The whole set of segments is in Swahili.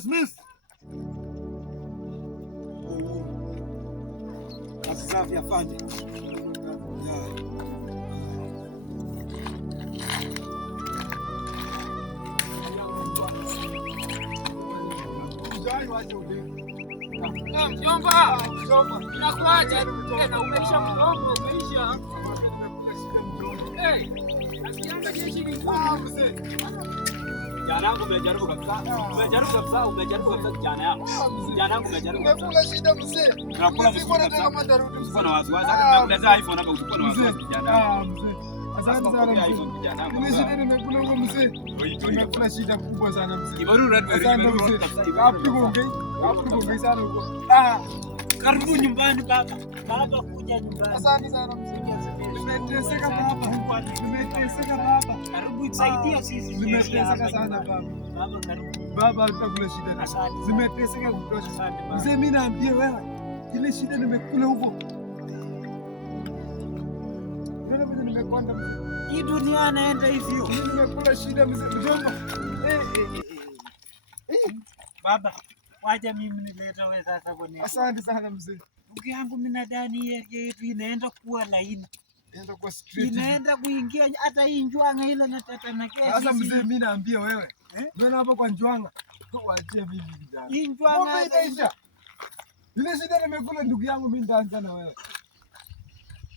Smith. Safi afande. Mjomba, inakuaje? Na umeisha mjomba, umeisha. Nasikianga jeshi ni ngumu mzee. Jana yangu umejaribu kabisa. Umejaribu kabisa jana yangu. Jana yangu umejaribu. Umekula shida mzee. Unakula mzee. Usipo na wasiwasi. Hata nimekuletea iPhone hapa usipo na wasiwasi jana. Mzee. Asante sana mzee. Nimeshida nimekula huko mzee. Nimekula shida kubwa sana mzee. Ibaru red berry. Hapo ngongei sana huko. Karibu nyumbani baba. Baba kuja nyumbani. Asante sana mzee. Nimeteseka baba. Nimeteseka baba. Karibu saidia sisi. Nimeteseka sana baba. Baba karibu. Baba utakula shida. Asante. Nimeteseka kutosha. Asante baba. Mzee mimi naambia wewe. Ile shida nimekula huko. Ndio vile nimekwenda mzee. Hii dunia anaenda hivyo. Mimi nimekula shida mzee mjomba. Baba, wacha mimi nilete wewe sasa bwana. Asante sana mzee. Ndugu yangu mimi nadhani yetu inaenda kuwa laini. Inaenda kwa street. Inaenda kuingia hata hii njwanga ile na tata na kesi. Sasa mzee mimi naambia wewe. Ndio hapo kwa njwanga. Waachie mimi kijana. Hii njwanga inaisha. Ile shida nimekula ndugu yangu mimi ndaanza na wewe.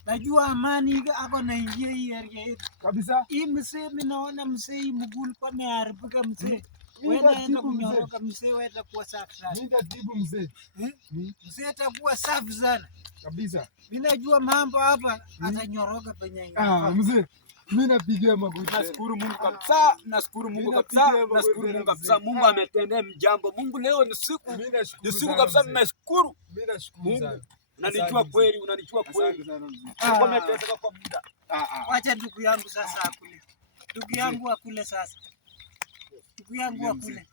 Najua amani ako na ingia hii area yetu. Kabisa. Hii mzee mimi naona mzee mguu kwa ameharibika mzee. Wewe enda kunyoroka mzee, wewe utakuwa safi sana. Mimi natibu mzee. Mzee atakuwa safi sana. Kabisa. Mimi najua mambo hapa atanyoroka penye. Mzee. Mimi napigia magoti. Nashukuru Mungu kabisa. Nashukuru Mungu kabisa. Nashukuru Mungu kabisa. Mungu ametendea mjambo. Mungu leo ni siku. Ni siku kabisa nimeshukuru. Mimi nashukuru sana. Unanijua kweli, unanijua kweli. Kwa umeteseka kwa muda. Wacha ndugu yangu sasa akule. Ndugu yangu akule sasa. Ndugu yangu akule.